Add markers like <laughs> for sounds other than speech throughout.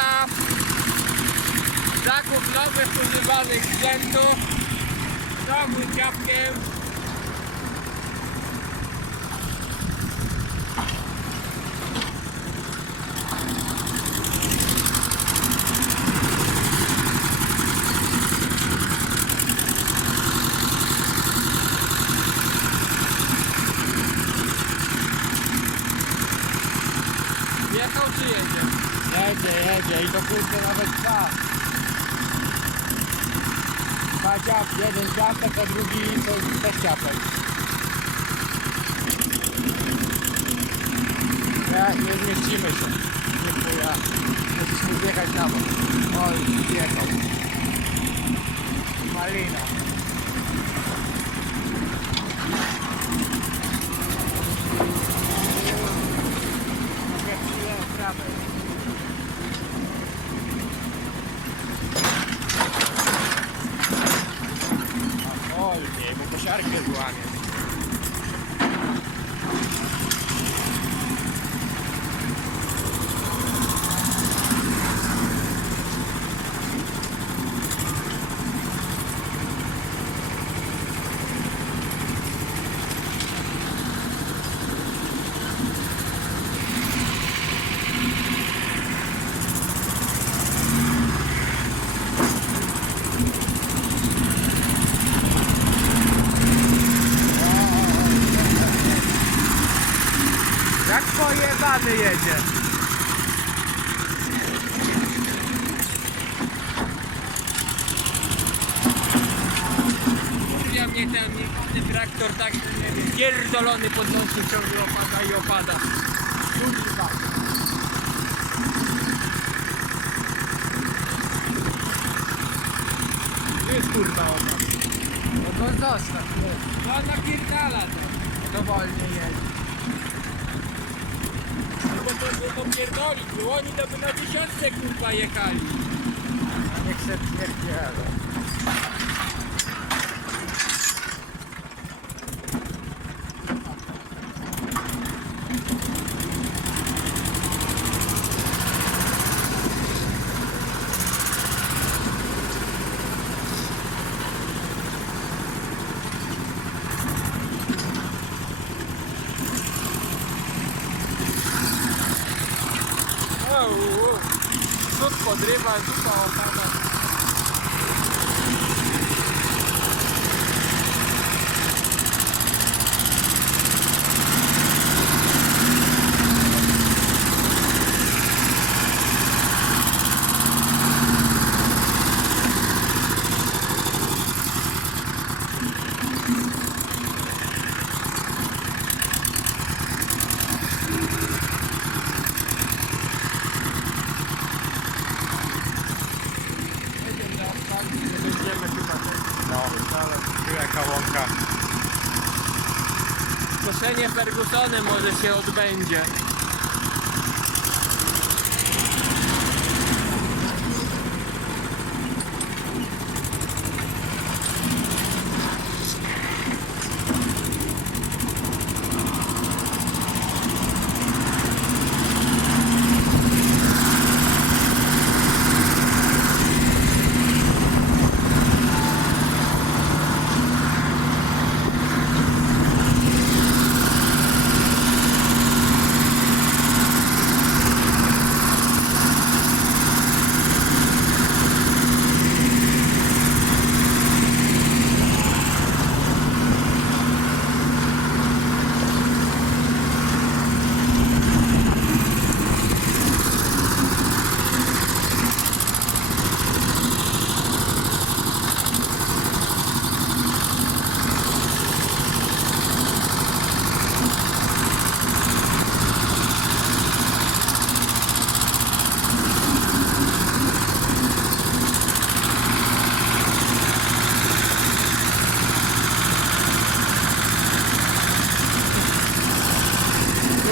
zestaw. Zakup nowych używanych sprzętów. Znowu ciapkiem. Jechał czy jedzie? Jedzie, jedzie i to kurde nawet dwa. Dwa ciap, jeden ciapek, a drugi to też ciapek. Ja, nie zmieścimy się. Nie chuja. Musisz mu wjechać na bok. Oj, wjechał. Malina. Mogę chwilę prawej. Oj, nie, bo kosiarkę Jak pojebany jedzie. Ja mnie ten jebany traktor tak, nie wiem, pierdolony podnosi ciągle opada i opada. Kurwa. Jest kurwa opak. No to zostaw, jest. No napierdala to. To wolniej jedzie. Bo to było popierdolić, bo oni to by na tysiące kurwa jechali. A niech se pierdzielą. Wow, wow. Przód podrywa, dupa opada. Jedziemy na asfalt, nie będziemy chyba też. No, ale tu jaka łąka. Koszenie Może się odbędzie.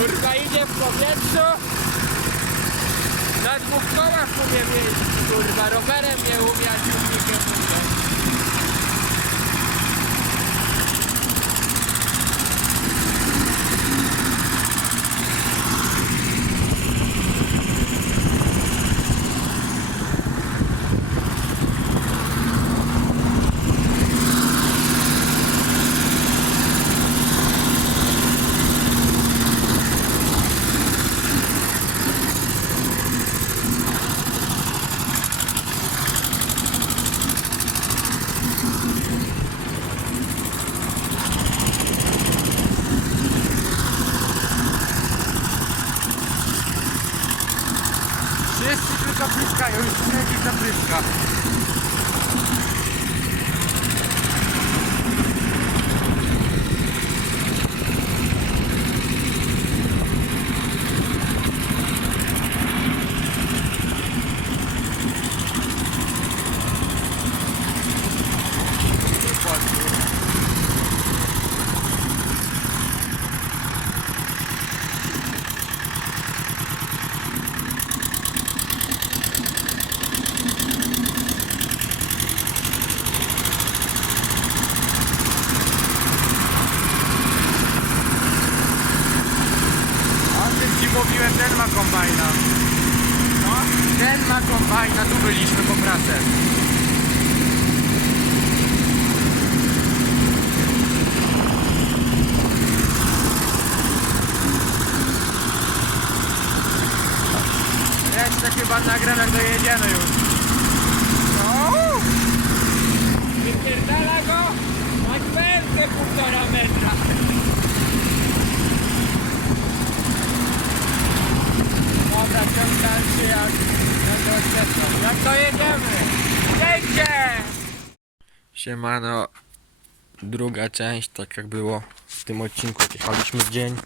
Kurwa idzie w powietrzu. Na dwóch kołach umiem jeździć, kurwa. Rowerem nie umie, a silnikiem. caprichar. Chyba nagram jak dojedziemy już. No. Wypierdala go na kwętę półtora metra. Dobra, ciąg dalszy jak będę odczesał. Jak to jedziemy? Jedzie! Siemano, druga część, tak jak było w tym odcinku, jechaliśmy w dzień.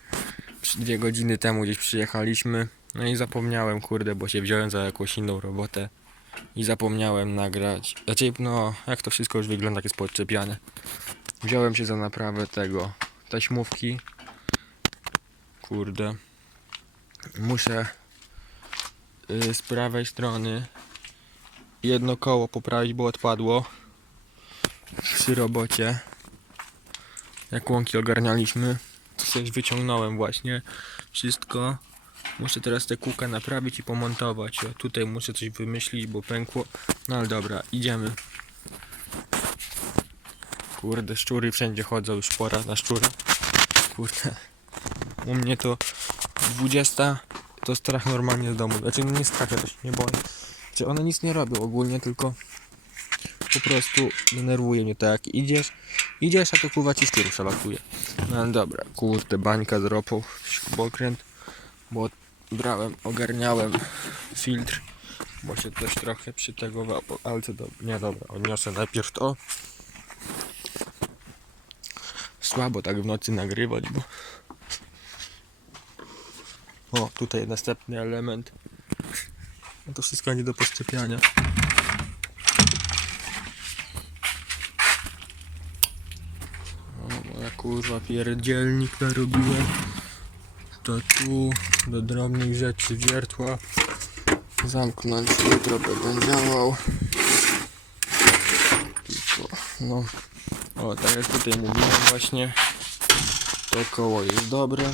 Dwie godziny temu gdzieś przyjechaliśmy. No i zapomniałem, kurde, bo się wziąłem za jakąś inną robotę. I zapomniałem nagrać. Znaczy, no, jak to wszystko już wygląda, jak jest podczepiane. Wziąłem się za naprawę tego taśmówki. Kurde. Muszę y, z prawej strony jedno koło poprawić, bo odpadło przy robocie. Jak łąki ogarnialiśmy, coś wyciągnąłem właśnie. Wszystko. Muszę teraz te kółka naprawić i pomontować. O, tutaj muszę coś wymyślić, bo pękło. No ale dobra, idziemy. Kurde, szczury wszędzie chodzą, już pora na szczury. Kurde. U mnie to 20 to strach normalnie z domu. Znaczy nie ja to się nie boję. Czy one nic nie robią ogólnie, tylko po prostu denerwuje mnie to jak idziesz, idziesz, a to kurwa ci szczur przelatuje. No ale dobra, kurde, bańka z ropą, śrubokręt, bo brałem, ogarniałem filtr, bo się też trochę przytegowało, ale to do, nie dobra, odniosę najpierw to. Słabo tak w nocy nagrywać, bo... O, tutaj następny element. No to wszystko nie do poszczepiania. O, moja kurwa pierdzielnik narobiłem. To tu do drobnych rzeczy wiertła. Zamknąć, jutro będę działał. No. O, tak jak tutaj mówiłem właśnie. To koło jest dobre.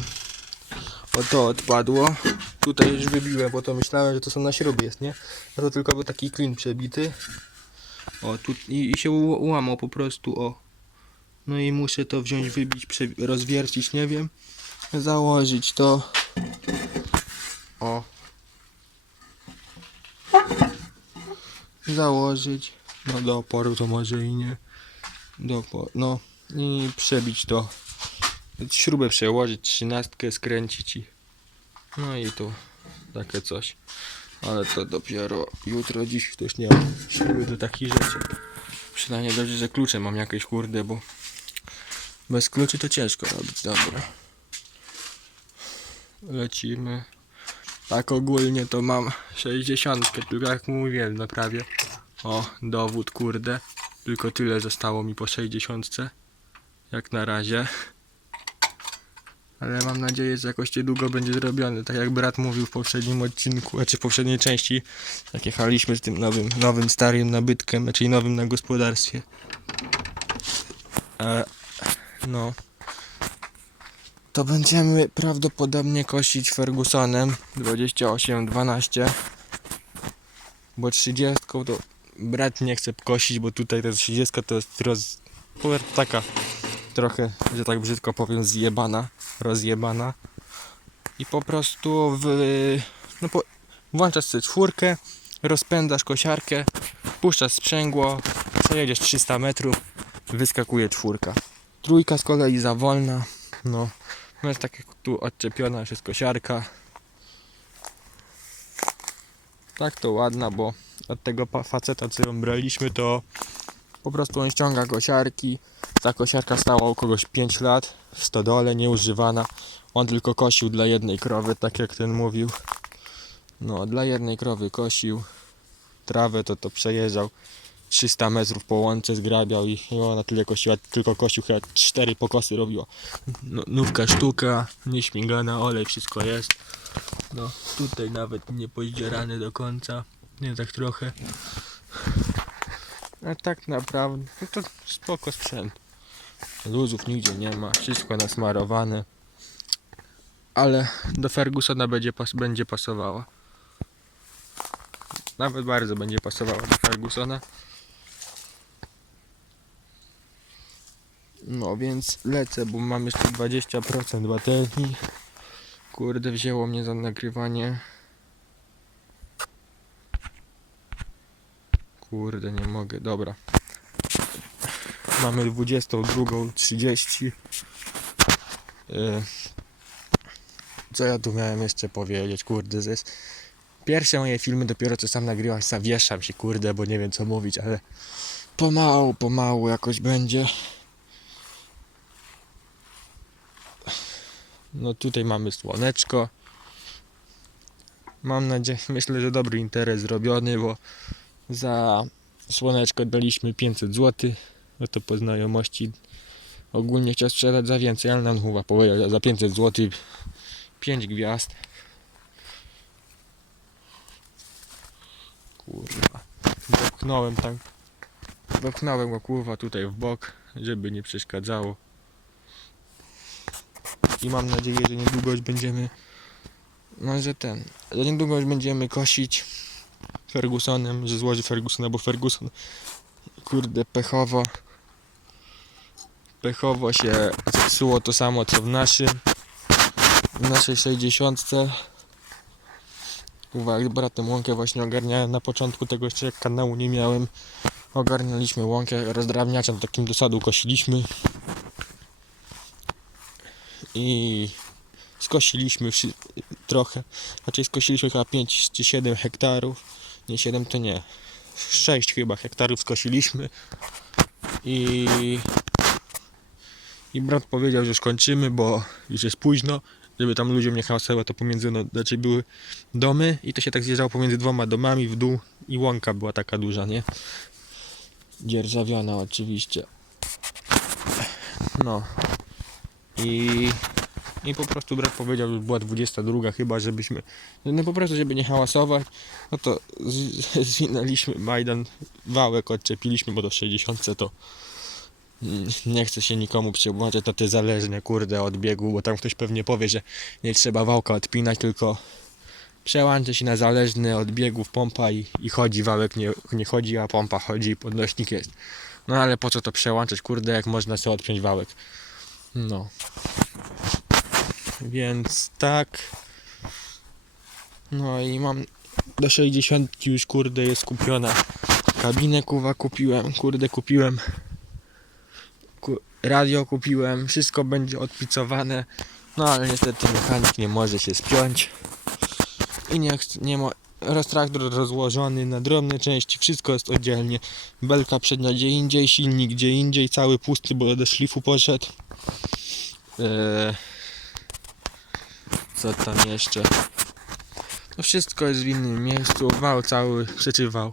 O to odpadło. Tutaj już wybiłem, bo to myślałem, że to są na śrubie jest, nie? A to tylko był taki klin przebity. O, tu i, i się ułamał po prostu, o. No i muszę to wziąć, wybić, rozwiercić, nie wiem. Założyć to. O. Założyć. No do oporu to może i nie. Do oporu, no. I przebić to. Śrubę przełożyć, trzynastkę skręcić i... No i tu takie coś. Ale to dopiero jutro, dziś też nie mam siły do takich rzeczy. Przynajmniej dobrze, że klucze mam jakieś kurde, bo bez kluczy to ciężko robić. Dobra. Lecimy. Tak ogólnie to mam 60, tylko jak mówiłem na prawie. O, dowód kurde. Tylko tyle zostało mi po 60. Jak na razie. Ale mam nadzieję, że jakoś niedługo będzie zrobiony. Tak jak brat mówił w poprzednim odcinku, znaczy w poprzedniej części, jak jechaliśmy z tym nowym, nowym starym nabytkiem, znaczy nowym na gospodarstwie. E, no. To będziemy prawdopodobnie kosić Fergusonem 28-12. Bo 30 to brat nie chce kosić, bo tutaj ta 30 to jest roz... taka trochę, że tak brzydko powiem, zjebana, rozjebana. I po prostu w, no po, włączasz sobie czwórkę, rozpędzasz kosiarkę, puszczasz sprzęgło, przejedziesz 300 metrów, wyskakuje czwórka. Trójka z kolei za wolna, no, no jest tak jak tu odczepiona już jest kosiarka. Tak to ładna, bo od tego faceta, co ją braliśmy, to po prostu on ściąga kosiarki. Ta kosiarka stała u kogoś 5 lat w stodole, nieużywana. On tylko kosił dla jednej krowy, tak jak ten mówił. No, dla jednej krowy kosił. Trawę to to przejeżdżał 300 metrów po łące, zgrabiał i, i ona tyle kosiła, tylko kosił chyba 4 pokosy robiła. No, nówka sztuka, nieśmigana, olej, wszystko jest. No, tutaj nawet nie pozdzierany do końca. Nie tak trochę. A tak naprawdę, no to spoko sprzęt. Luzów nigdzie nie ma, wszystko nasmarowane. Ale do Fergusona będzie, pas, będzie pasowała. Nawet bardzo będzie pasowała do Fergusona. No więc lecę, bo mam jeszcze 20% baterii. Kurde, wzięło mnie za nagrywanie. Kurde, nie mogę, dobra. Mamy 22.30. Yy, Co ja tu miałem jeszcze powiedzieć, kurde, to jest... Pierwsze moje filmy dopiero co sam nagrywam, zawieszam się, kurde, bo nie wiem co mówić, ale pomału, pomału jakoś będzie. No tutaj mamy słoneczko. Mam nadzieję, <laughs> myślę, że dobry interes zrobiony, bo za słoneczko daliśmy 500 zł. No to po znajomości ogólnie chciał sprzedać za więcej, ale nam chyba powiedział za 500 zł 5 gwiazd. Kurwa. Wepchnąłem tak. Wepchnąłem go kurwa tutaj w bok, żeby nie przeszkadzało. I mam nadzieję, że niedługo już będziemy. No, że ten. Że niedługo już będziemy kosić Fergusonem, że złoży Fergusona, bo Ferguson kurde pechowo pechowo się zepsuło to samo co w naszym w naszej 60 Uwaga, bratem łąkę właśnie ogarniałem na początku tego jeszcze jak kanału nie miałem ogarnialiśmy łąkę rozdrabniaczem takim do sadu kosiliśmy i skosiliśmy trochę znaczy skosiliśmy chyba 5 czy 7 hektarów nie 7 to nie 6 chyba hektarów skosiliśmy i i brat powiedział, że już kończymy, bo już jest późno, żeby tam ludziom nie hałasowało, to pomiędzy, no, znaczy były domy i to się tak zjeżdżało pomiędzy dwoma domami w dół i łąka była taka duża, nie? Dzierżawiona oczywiście. No. I, I po prostu brat powiedział, że była 22 chyba, żebyśmy, no po prostu żeby nie hałasować, no to zwinęliśmy <laughs> Majdan, wałek odczepiliśmy, bo do 60 to mm, nie chce się nikomu przyłączać, to ty zależne kurde od biegu, bo tam ktoś pewnie powie, że nie trzeba wałka odpinać, tylko przełączy się na zależny od biegów pompa i, i chodzi, wałek nie, nie chodzi, a pompa chodzi i podnośnik jest. No ale po co to przełączać, kurde, jak można sobie odpiąć wałek. No. Więc tak. No i mam do 60 już kurde jest kupiona. Kabinę kuwa kupiłem, kurde kupiłem. Ku, radio kupiłem, wszystko będzie odpicowane. No ale niestety mechanik nie może się spiąć. I nie, nie Roztraktor rozłożony na drobne części, wszystko jest oddzielnie. Belka przednia gdzie indziej, silnik gdzie indziej, cały pusty, bo do szlifu poszedł. Eee, co tam jeszcze? No wszystko jest w innym miejscu, wał cały, przeczywał.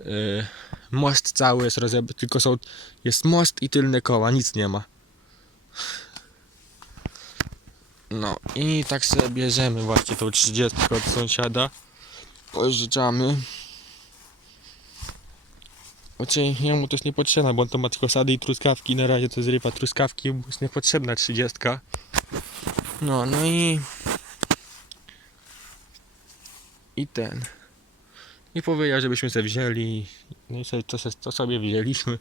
Eee, most cały jest rozebrany, tylko są, jest most i tylne koła, nic nie ma. No i tak sobie bierzemy właśnie tą 30 od sąsiada. Pożyczamy. Znaczy jemu to jest niepotrzebna, bo on to ma tylko sady i truskawki. Na razie to zrywa truskawki, bo jest niepotrzebna 30. No, no i... I ten. I powiedział, żebyśmy sobie wzięli. No i sobie, to, to sobie wzięliśmy.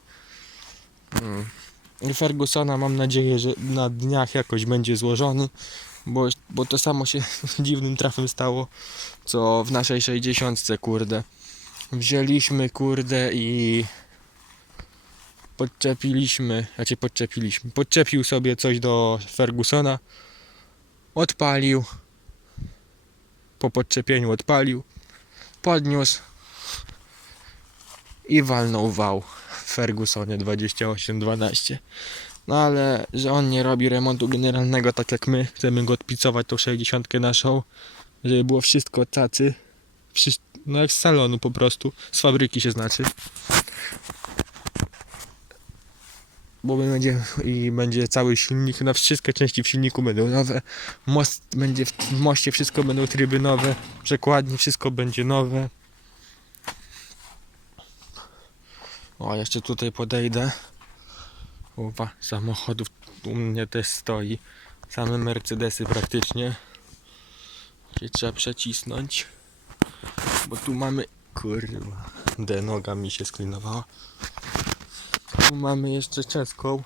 Mm. I Fergusona mam nadzieję, że na dniach jakoś będzie złożony. Bo, bo to samo się <laughs> dziwnym trafem stało, co w naszej 60 kurde. Wzięliśmy kurde i podczepiliśmy, znaczy podczepiliśmy, podczepił sobie coś do Fergusona, odpalił, po podczepieniu odpalił, podniósł i walnął wał w Fergusonie 2812. No ale, że on nie robi remontu generalnego tak jak my, chcemy go odpicować tą 60 naszą, żeby było wszystko cacy, no jak z salonu po prostu, z fabryki się znaczy. Bo będzie i będzie cały silnik, no wszystkie części w silniku będą nowe, most będzie w moście wszystko będą tryby nowe, przekładnie wszystko będzie nowe. O, jeszcze tutaj podejdę. Uwa, samochodów u mnie też stoi. Same Mercedesy praktycznie. Gdzie trzeba przecisnąć. Bo tu mamy. Kurwa. De noga mi się sklinowała. Tu mamy jeszcze czeską.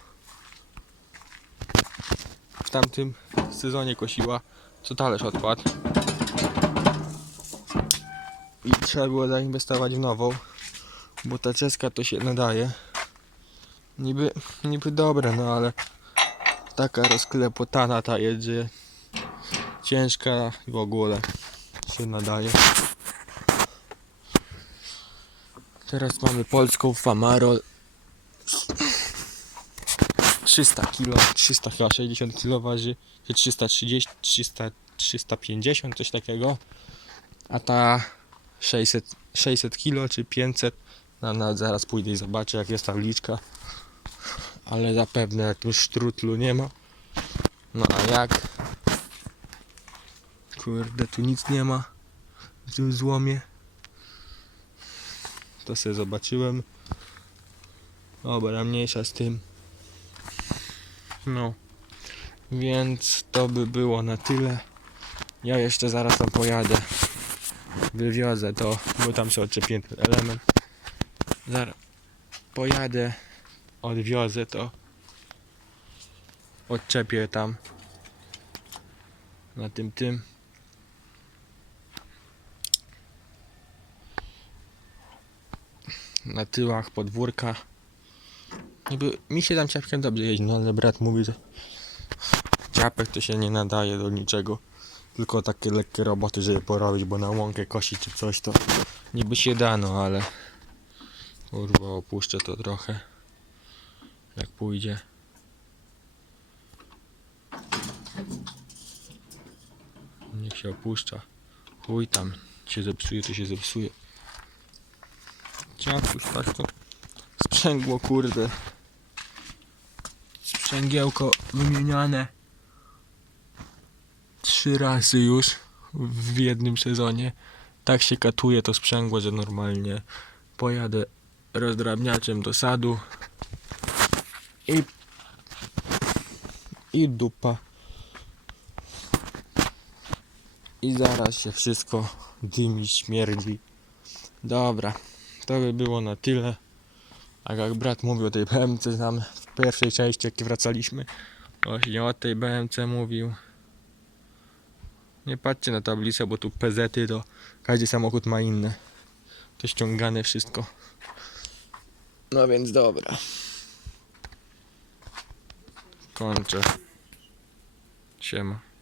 W tamtym sezonie kosiła. Co talerz odpadł. I trzeba było zainwestować w nową. Bo ta czeska to się nadaje. Niby, niby dobre, no ale taka rozklepotana ta jest, że ciężka i w ogóle się nadaje. Teraz mamy polską Famaro 300 kg, 300 chyba 60 kg waży, czy 330, 300, 350 coś takiego. A ta 600, 600 kg czy 500 nawet zaraz pójdę i zobaczę jak jest tabliczka. Ale zapewne jakiegoś sztrutlu nie ma. No a jak? Kurde, tu nic nie ma. W tym złomie. To sobie zobaczyłem. Dobra, mniejsza z tym. No. Więc to by było na tyle. Ja jeszcze zaraz tam pojadę. Wywiozę to, bo tam się odczepię element. Zaraz pojadę, odwiozę to, odczepię tam na tym tym. Na tyłach podwórka. Niby mi się tam ciapkiem dobrze jeździ, no ale brat mówi, że ciapek to się nie nadaje do niczego. Tylko takie lekkie roboty, żeby porobić, bo na łąkę kosić czy coś to niby się da, no ale Kurwa, opuszczę to trochę. Jak pójdzie. Niech się opuszcza. Chuj tam. Się zepsuje, to się zepsuje. Ciakuś, patrz to. Sprzęgło, kurde. Sprzęgiełko wymieniane. Trzy razy już w jednym sezonie. Tak się katuje to sprzęgło, że normalnie pojadę rozdrabniaczem do sadu. I i dupa. I zaraz się wszystko dymi, śmierdzi. Dobra, to by było na tyle. A jak brat mówił o tej BMC nam w pierwszej części jak wracaliśmy. Właśnie o tej BMC mówił. Nie patrzcie na tablicę, bo tu PZ-y to każdy samochód ma inne. To ściągane wszystko no więc dobra. Kończę. Siema.